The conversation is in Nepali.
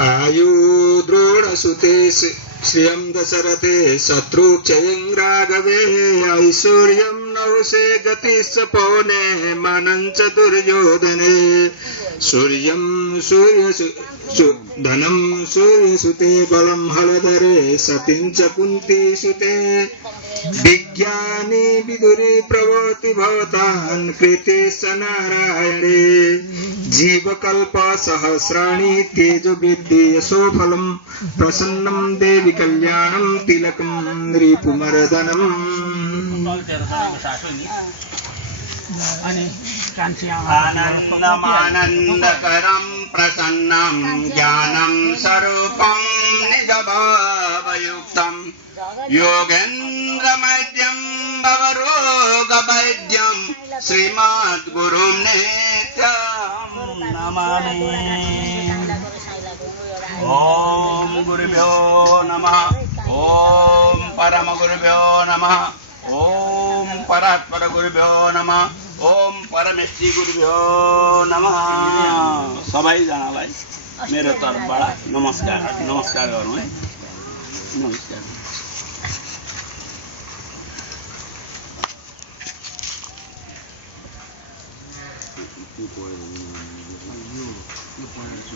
आयु द्रोण सुते श्रियं दशरथे शत्रुक्षयं राघवे ऐश्वर्यं नवसे गतिश्च पौने मानं च दुर्योधने सूर्यं धनं सूर्यसुते बलं हलधरे सतीं च कुन्तीसुते विज्ञानी विदुरी प्रवोति भवतान् कृतेश्च नारायणे जीवकल्प सहस्राणि तेजो विद्धि यशोफलं प्रसन्नं देवी कल्याणं तिलकं रिपुमर्दनम् आनन्दमानन्दकरं प्रसन्नं ज्ञानं स्वरूपं निजभावयुक्तं योगेन्द्रमैद्यं भवरोगवैद्यं श्रीमद्गुरुं नित्यं नमामि। ओम गुरुभ्यो नमः। ओम परमगुरुभ्यो नमः। ओम परात्पर गुरुभ्यो नमः। ओम परमेश्वरी गुरुभ्यो नमः। सबैजनालाई मेरो तर्फबाट नमस्कार नमस्कार गरौँ है। नमस्कार।